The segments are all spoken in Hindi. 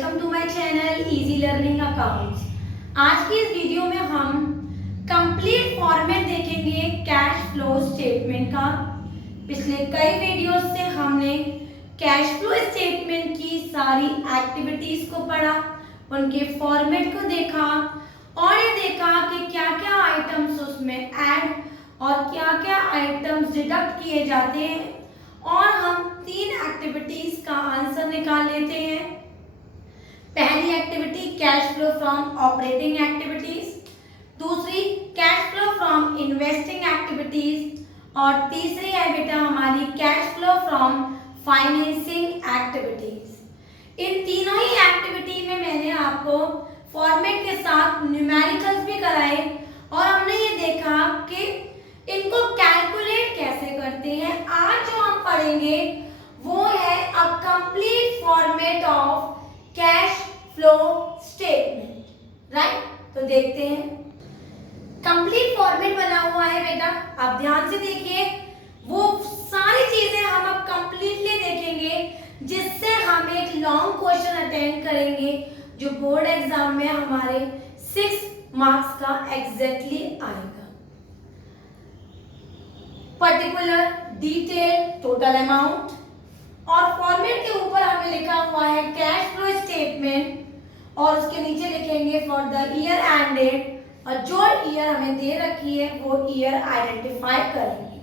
Welcome to my channel easy learning accounts. आज की इस वीडियो में हम कंप्लीट फॉर्मेट देखेंगे कैश फ्लो स्टेटमेंट का। पिछले कई वीडियोस से हमने कैश फ्लो स्टेटमेंट की सारी एक्टिविटीज को पढ़ा, उनके फॉर्मेट को देखा और ये देखा कि क्या क्या आइटम्स उसमें ऐड और क्या क्या आइटम्स डिडक्ट किए जाते हैं, और हम 3 एक्टिविटीज का आंसर निकाल लेते हैं। पहली activity cash flow from operating activities, दूसरी cash flow from investing activities और तीसरी है बेटा हमारी cash flow from financing activities. इन तीनों ही एक्टिविटी में मैंने आपको फॉर्मेट के साथ न्यूमेरिकल्स भी कराए और हमने ये देखा कि इनको कैलकुलेट कैसे करते हैं। आज जो हम पढ़ेंगे वो है a complete format of cash flow statement, right. तो देखते हैं, कंप्लीट फॉर्मेट बना हुआ है बेटा, आप ध्यान से देखिए। वो सारी चीजें हम अब कंप्लीटली देखेंगे जिससे हम एक लॉन्ग क्वेश्चन अटेंड करेंगे जो बोर्ड एग्जाम में हमारे 6 मार्क्स का एग्जैक्टली आएगा। पर्टिकुलर, डिटेल, टोटल अमाउंट, और फॉर्मेट के ऊपर हमें लिखा हुआ है कैश फ्लो स्टेटमेंट और उसके नीचे लिखेंगे फॉर द ईयर एंडेड, और जो ईयर हमें दे रखी है वो ईयर आइडेंटिफाई करेंगे।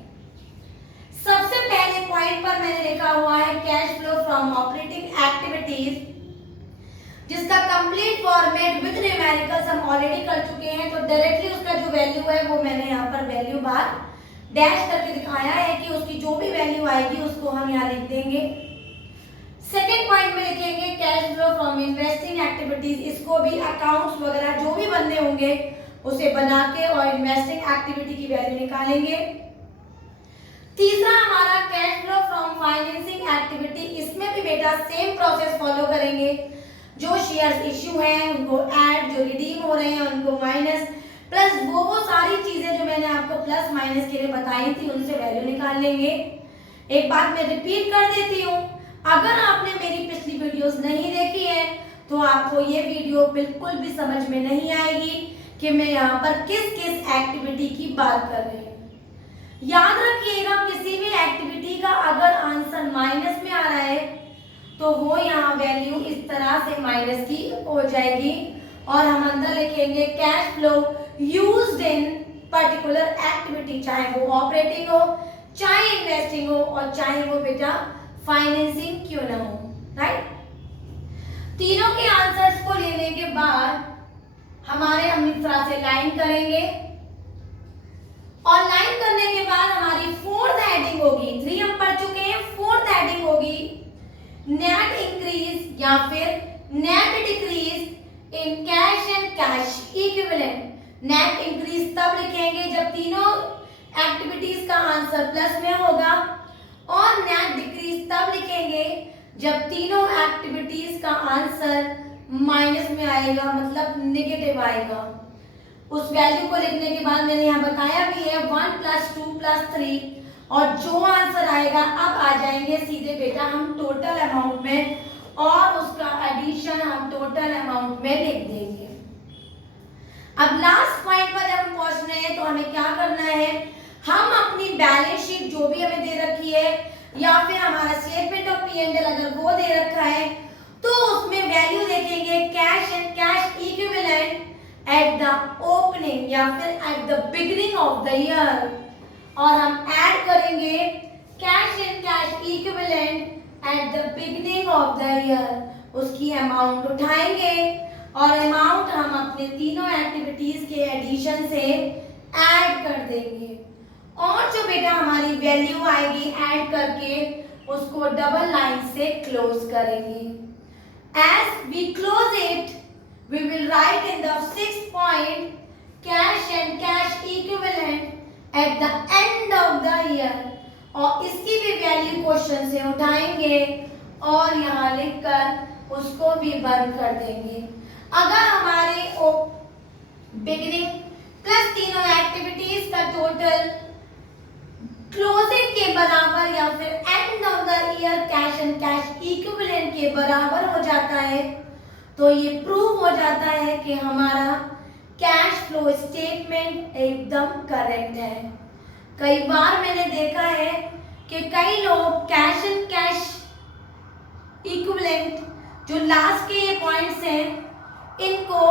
सबसे पहले पॉइंट पर मैंने लिखा हुआ है cash flow from operating activities, जिसका कंप्लीट फॉर्मेट विद न्यूमेरिकल्स हम ऑलरेडी कर चुके हैं। तो डायरेक्टली उसका जो वैल्यू है वो मैंने यहाँ पर वैल्यू बार डैश करके दिखाया है कि उसकी जो भी वैल्यू आएगी उसको हम यहाँ लिख देंगे। सेकेंड पॉइंट में लिखेंगे cash flow from investing activities, इसको भी अकाउंट्स वगैरह जो भी बनने होंगे उसे बना के और इन्वेस्टिंग एक्टिविटी की वैल्यू निकालेंगे। तीसरा हमारा cash flow from financing activity, इसमें भी बेटा सेम प्रोसेस फॉलो करेंगे। जो शेयर्स इश्यू हैं उनको ऐड, जो रिडीम हो रहे हैं उनको माइनस, प्लस वो सारी चीजें जो मैंने आपको प्लस माइनस के लिए बताई थी उनसे वैल्यू निकाल लेंगे। एक बात मैं रिपीट कर देती हूँ, अगर आपने मेरी पिछली वीडियोस नहीं देखी है तो आपको ये वीडियो बिल्कुल भी समझ में नहीं आएगी कि मैं यहाँ पर किस किस एक्टिविटी की बात कर रही हूँ। याद रखिएगा, किसी भी एक्टिविटी का अगर आंसर माइनस में आ रहा है तो वो यहाँ वैल्यू इस तरह से माइनस की हो जाएगी और हम अंदर लिखेंगे cash flow used in particular activity, चाहे वो ऑपरेटिंग हो, चाहे इन्वेस्टिंग हो और चाहे वो बेटा फाइनेंसिंग क्यों ना हो, राइट। तीनों के आंसर्स को लेने के बाद हम इस तरह से लाइन करेंगे और लाइन करने के बाद हमारी फोर्थ हेडिंग होगी, 3 हम पढ़ चुके हैं, फोर्थ हेडिंग होगी नेट इंक्रीज या फिर net decrease in cash and cash equivalent. Net increase तब लिखेंगे जब तीनों एक्टिविटीज का आंसर प्लस में होगा, और नेट डिक्रीज तब लिखेंगे जब तीनों एक्टिविटीज का आंसर माइनस में आएगा, मतलब नेगेटिव आएगा। उस वैल्यू को लिखने के बाद मैंने यहाँ बताया भी है 1 + 2 + 3, और जो आंसर आएगा अब आ जाएंगे सीधे बेटा हम टोटल अमाउंट में, और उसका एडिशन हम टोटल अमाउंट में लिख देंगे। अब लास्ट पॉइंट पर जब हम पहुंच रहे हैं तो हमें क्या करना है, हम अपनी बैलेंस शीट जो भी हमें दे रखी है या फिर हमारा स्टेटमेंट ऑफ P&L अगर वो दे रखा है तो उसमें वैल्यू देखेंगे cash and cash equivalent at the opening या फिर at the beginning of the year, और हम ऐड करेंगे cash and cash equivalent at the beginning of the year. उसकी अमाउंट उठाएंगे और अमाउंट हम अपने तीनों एक्टिविटीज के एडिशन से ऐड कर देंगे, और जो बेटा हमारी वैल्यू आएगी ऐड करके उसको डबल लाइन से क्लोज करेंगे। As we close it we will write in the 6th point cash and cash equivalent at the end of the year, और इसकी भी वैल्यू क्वेश्चन से उठाएंगे और यहाँ लिखकर उसको भी बंद कर देंगे। अगर हमारे बिगिनिंग प्लस तीनों एक्टिविटीज का टोटल क्लोजिंग के बराबर या फिर and of the year cash and cash equivalent के बराबर हो जाता है तो ये प्रूव हो जाता है कि हमारा कैश फ्लो स्टेटमेंट एकदम करेक्ट है। कई बार मैंने देखा है कि कई लोग कैश एंड कैश इक्विवेलेंट जो लास्ट के ये पॉइंट्स हैं इनको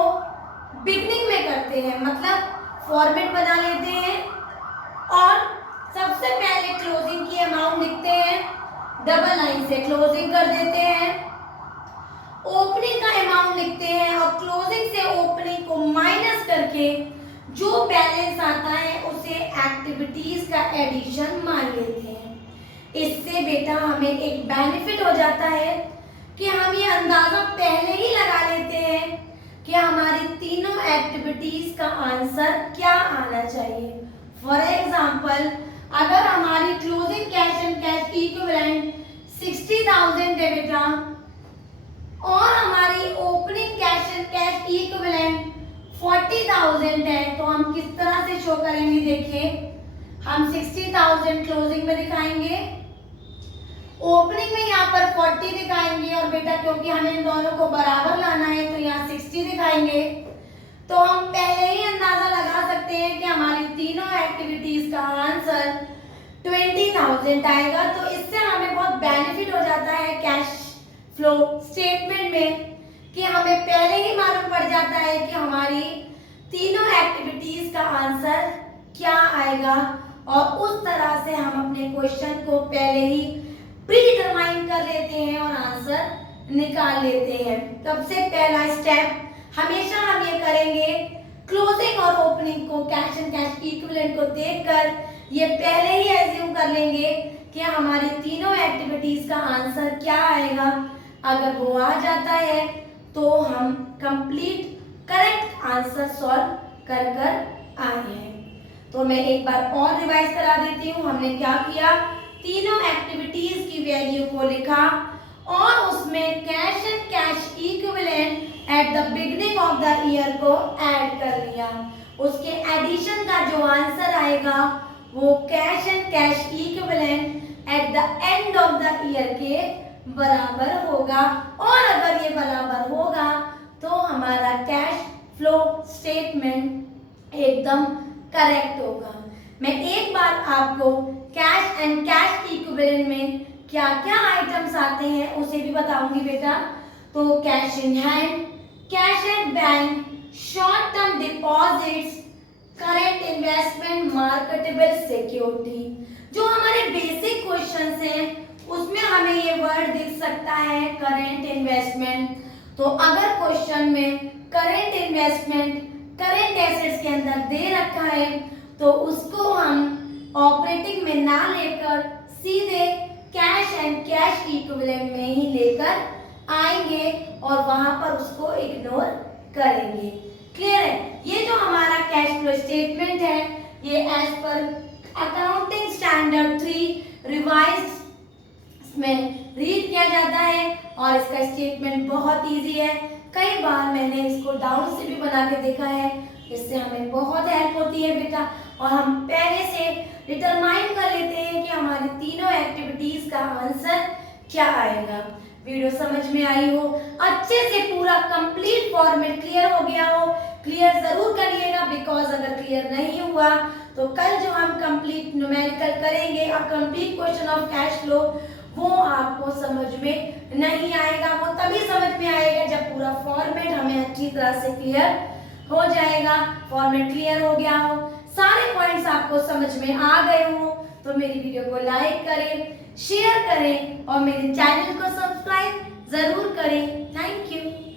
बिगनिंग में करते हैं, मतलब फॉर्मेट बना लेते हैं और सबसे पहले क्लोजिंग की अमाउंट लिखते हैं, डबल लाइन से क्लोजिंग कर देते हैं, ओपनिंग का अमाउंट लिखते हैं और क्लोजिंग से ओपनिंग को माइनस करके जो बैलेंस आता है उसे एक्टिविटीज का एडिशन मान लेते हैं। इससे बेटा हमें एक बेनिफिट हो जाता है कि हम ये अंदाजा पहले ही लगा लेते हैं कि हमारी तीनों एक्टिविटीज का आंसर क्या आना चाहिए। फॉर एग्जाम्पल, अगर हमारी closing cash and cash equivalent 60,000 है बेटा और हमारी opening cash and cash equivalent 40,000 है, तो हम किस तरह से शो करेंगे? देखिए, हम 60,000 क्लोजिंग में दिखाएंगे, ओपनिंग में यहाँ पर 40 दिखाएंगे और बेटा क्योंकि हमें इन दोनों को बराबर लाना है तो यहाँ 60 दिखाएंगे। तो हम पहले ही अंदाजा लगा सकते हैं कि हमारी तीनों एक्टिविटीज का आंसर 20,000 आएगा। तो इससे हमें बहुत बेनिफिट हो जाता है कैश फ्लो स्टेटमेंट में कि हमें पहले ही मालूम पड़ जाता है कि हमारी तीनों एक्टिविटीज का आंसर क्या आएगा और उस तरह से हम अपने क्वेश्चन को पहले ही प्री डिटरमाइन कर लेते हैं और आंसर निकाल लेते हैं। सबसे पहला स्टेप हमेशा हम ये करेंगे, क्लोजिंग और ओपनिंग को कैश एंड कैश इक्विवेलेंट को देखकर ये पहले ही एज्यूम कर लेंगे कि हमारी तीनों एक्टिविटीज का आंसर क्या आएगा। अगर वो आ जाता है तो हम कंप्लीट करेक्ट आंसर सॉल्व कर आए हैं। तो मैं एक बार और रिवाइज करा देती हूँ। हमने क्या किया, तीनों एक्टिविटीज की वैल्यू को लिखा और उसमें cash and cash equivalent at the beginning of the year को ऐड कर लिया। उसके एडिशन का जो आंसर आएगा वो cash and cash equivalent at the end of the year के बराबर होगा और अगर ये बराबर होगा तो हमारा कैश फ्लो स्टेटमेंट एकदम करेक्ट होगा। मैं एक बार आपको कैश एंड कैश इक्विवेलेंट में क्या क्या आइटम्स आते हैं उसे भी बताऊंगी बेटा। तो cash in hand, cash at bank, short term deposits, current investment, marketable security. जो हमारे बेसिक क्वेश्चंस हैं उसमें हमें ये वर्ड दिख सकता है करेंट इन्वेस्टमेंट। तो अगर क्वेश्चन में करेंट इन्वेस्टमेंट करेंट एसेट्स के अंदर दे रखा है तो उसको हम ऑपरेटिंग में ना लेकर सीधे कैश एंड कैश इक्विवेलेंट में ही लेकर आएंगे और वहां पर उसको इग्नोर करेंगे। क्लियर है? ये जो हमारा कैश फ्लो स्टेटमेंट है ये as per accounting standard 3 revised में रीड किया जाता है और इसका स्टेटमेंट बहुत इजी है। कई बार मैंने इसको डाउन से भी बना के देखा है, इससे हमें बहुत हेल्प होती है बेटा और हम पहले से डिटरमाइन कर लेते हैं कि हमारी तीनों एक्टिविटीज का आंसर क्या आएगा। वीडियो समझ में आई हो, अच्छे से पूरा कंप्लीट फॉर्मेट क्लियर हो गया हो, क्लियर जरूर करिएगा बिकॉज अगर क्लियर नहीं हुआ तो कल जो हम कंप्लीट न्यूमेरिकल करेंगे और complete question of cash flow वो आपको समझ में नहीं आएगा। वो तभी समझ में आएगा जब पूरा फॉर्मेट हमें अच्छी तरह से क्लियर हो जाएगा। फॉर्मेट क्लियर हो गया हो, सारे पॉइंट्स आपको समझ में आ गए हो तो मेरी वीडियो को लाइक करें, शेयर करें और मेरे चैनल को सब्सक्राइब जरूर करें। Thank you.